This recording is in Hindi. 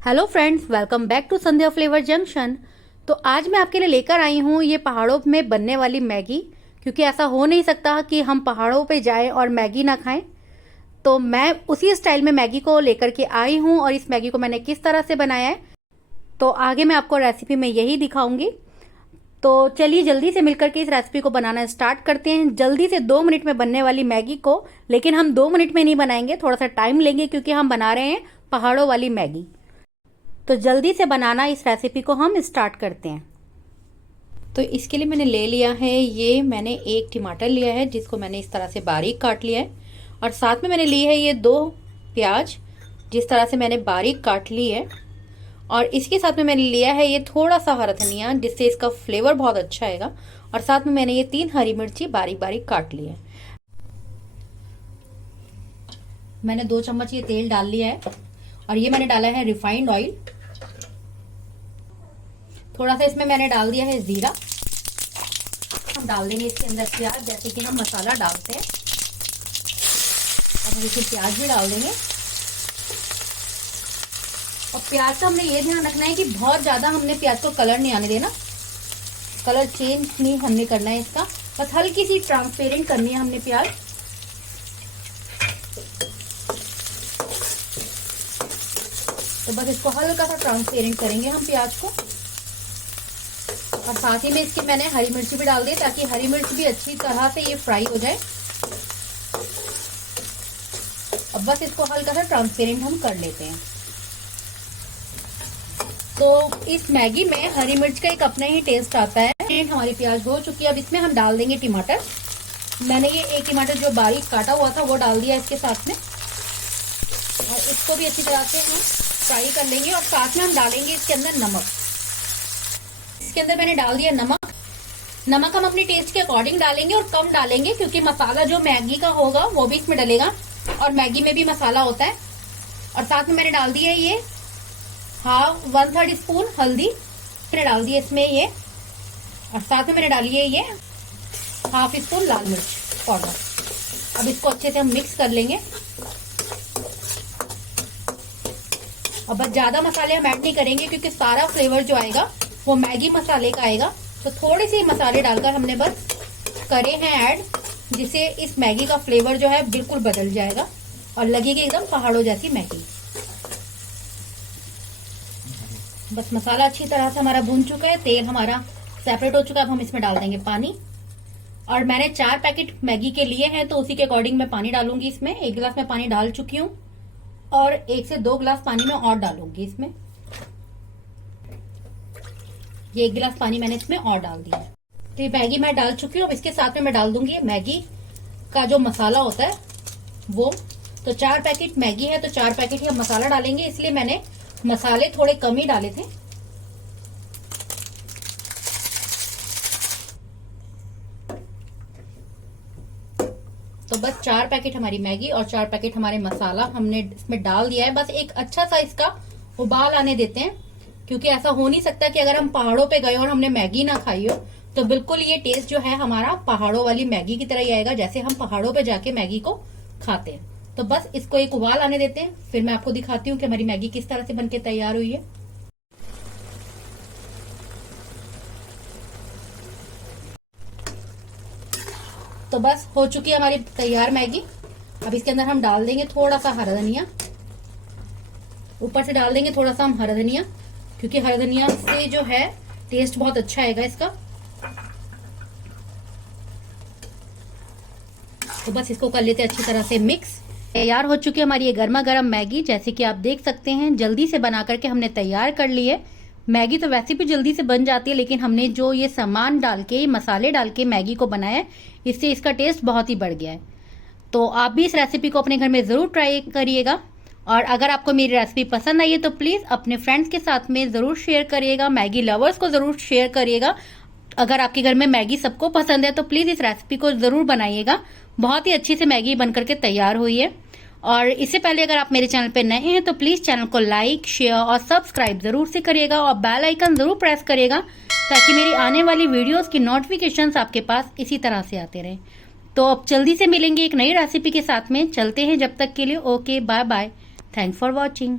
Hello friends, welcome back to Sandhya Flavour Junction. तो आज मैं आपके लिए लेकर आई हूँ ये पहाड़ों में बनने वाली मैगी, क्योंकि ऐसा हो नहीं सकता कि हम पहाड़ों पे जाएं और मैगी ना खाएं। तो मैं उसी स्टाइल में मैगी को लेकर के आई हूँ और इस मैगी को मैंने किस तरह से बनाया है तो आगे मैं आपको रेसिपी में यही दिखाऊंगी। तो चलिए जल्दी से मिलकर के इस रेसिपी को बनाना स्टार्ट करते हैं। जल्दी से 2 मिनट में बनने वाली मैगी को, लेकिन हम 2 मिनट में नहीं बनाएंगे, थोड़ा सा टाइम लेंगे क्योंकि हम बना रहे हैं पहाड़ों वाली मैगी। तो जल्दी से बनाना इस रेसिपी को हम स्टार्ट करते हैं। तो इसके लिए मैंने ले लिया है, ये मैंने 1 टमाटर लिया है जिसको मैंने इस तरह से बारीक काट लिया है, और साथ में मैंने ली है ये 2 प्याज जिस तरह से मैंने बारीक काट ली है, और इसके साथ में मैंने लिया है ये थोड़ा सा हरा धनिया जिससे इसका फ्लेवर बहुत अच्छा आएगा, और साथ में मैंने ये 3 हरी मिर्ची बारीक बारीक काट ली है। मैंने 2 चम्मच ये तेल डाल लिया है, और ये मैंने डाला है रिफाइंड ऑयल। थोड़ा सा इसमें मैंने डाल दिया है जीरा। हम डाल देंगे इसके अंदर प्याज, जैसे कि हम मसाला डालते हैं। अब हम इसमें प्याज भी डाल देंगे, और प्याज का हमने ये ध्यान रखना है कि बहुत ज्यादा हमने प्याज को कलर नहीं आने देना, कलर चेंज नहीं हमने करना है इसका, बस हल्की सी ट्रांसपेरेंट करनी है हमने प्याज। तो बस इसको हल्का सा ट्रांसपेरेंट करेंगे हम प्याज को, और साथ ही में इसके मैंने हरी मिर्ची भी डाल दी ताकि हरी मिर्च भी अच्छी तरह से ये फ्राई हो जाए। अब बस इसको हल्का सा ट्रांसपेरेंट हम कर लेते हैं। तो इस मैगी में हरी मिर्च का एक अपना ही टेस्ट आता है। हमारी प्याज हो चुकी है, अब इसमें हम डाल देंगे टमाटर। मैंने ये 1 टमाटर जो बारीक काटा हुआ था वो डाल दिया इसके साथ में, और इसको भी अच्छी तरह से हम फ्राई कर लेंगे, और साथ में हम डालेंगे इसके अंदर नमक। इसके अंदर मैंने डाल दिया नमक। नमक हम अपने टेस्ट के अकॉर्डिंग डालेंगे और कम डालेंगे, क्योंकि मसाला जो मैगी का होगा वो भी इसमें डलेगा, और मैगी में भी मसाला होता है। और साथ में मैंने डाल दिया ये 1/3 स्पून हल्दी मैंने डाल दी इसमें ये, और साथ में मैंने डाली है ये 1/2 स्पून लाल मिर्च पाउडर। अब इसको अच्छे से हम मिक्स कर लेंगे। अब बस ज्यादा मसाले हम ऐड नहीं करेंगे, क्योंकि सारा फ्लेवर जो आएगा वो मैगी मसाले का आएगा। तो थोड़े से मसाले डालकर हमने बस करे हैं ऐड, जिससे इस मैगी का फ्लेवर जो है बिल्कुल बदल जाएगा और लगेगी एकदम पहाड़ों जैसी मैगी। बस मसाला अच्छी तरह से हमारा भून चुका है, तेल हमारा सेपरेट हो चुका है। अब हम इसमें डाल देंगे पानी, और मैंने 4 पैकेट मैगी के लिए हैं तो उसी के अकॉर्डिंग मैं पानी डालूंगी। इसमें 1 गिलास में पानी डाल चुकी हूँ, और 1 से 2 गिलास पानी में और डालूंगी इसमें। ये 1 गिलास पानी मैंने इसमें और डाल दिया है। तो ये मैगी मैं डाल चुकी हूँ। अब इसके साथ में मैं डाल दूंगी मैगी का जो मसाला होता है वो। तो 4 पैकेट मैगी है तो 4 पैकेट ही हम मसाला डालेंगे, इसलिए मैंने मसाले थोड़े कम ही डाले थे। तो बस 4 पैकेट हमारी मैगी और 4 पैकेट हमारे मसाला हमने इसमें डाल दिया है। बस एक अच्छा सा इसका उबाल आने देते हैं, क्योंकि ऐसा हो नहीं सकता कि अगर हम पहाड़ों पे गए और हमने मैगी ना खाई हो तो बिल्कुल ये टेस्ट जो है हमारा पहाड़ों वाली मैगी की तरह ही आएगा, जैसे हम पहाड़ों पे जाके मैगी को खाते हैं। तो बस इसको एक उबाल आने देते हैं, फिर मैं आपको दिखाती हूँ कि हमारी मैगी किस तरह से बनके तैयार हुई है। तो बस हो चुकी है हमारी तैयार मैगी। अब इसके अंदर हम डाल देंगे थोड़ा सा हरा धनिया, ऊपर से डाल देंगे थोड़ा सा हम हरा धनिया, क्योंकि हरा धनिया से जो है टेस्ट बहुत अच्छा आएगा इसका। तो बस इसको कर लेते हैं अच्छी तरह से मिक्स। तैयार हो चुकी है हमारी ये गर्मा गर्म मैगी, जैसे कि आप देख सकते हैं। जल्दी से बना करके हमने तैयार कर ली है। मैगी तो वैसे भी जल्दी से बन जाती है, लेकिन हमने जो ये सामान डाल के, मसाले डाल के मैगी को बनाया है, इससे इसका टेस्ट बहुत ही बढ़ गया है। तो आप भी इस रेसिपी को अपने घर में जरूर ट्राई करिएगा, और अगर आपको मेरी रेसिपी पसंद आई है तो प्लीज अपने फ्रेंड्स के साथ में जरूर शेयर करिएगा, मैगी लवर्स को जरूर शेयर करिएगा। अगर आपके घर में मैगी सबको पसंद है तो प्लीज इस रेसिपी को जरूर बनाइएगा। बहुत ही अच्छी से मैगी बनकर के तैयार हुई है। और इससे पहले अगर आप मेरे चैनल पे नए हैं तो प्लीज चैनल को लाइक, शेयर और सब्सक्राइब जरूर से करिएगा, और बेल आइकन जरूर प्रेस करिएगा, ताकि मेरी आने वाली वीडियोस की नोटिफिकेशंस आपके पास इसी तरह से आते रहे। तो अब जल्दी से मिलेंगे एक नई रेसिपी के साथ में। चलते हैं, जब तक के लिए okay bye bye. Thanks for watching.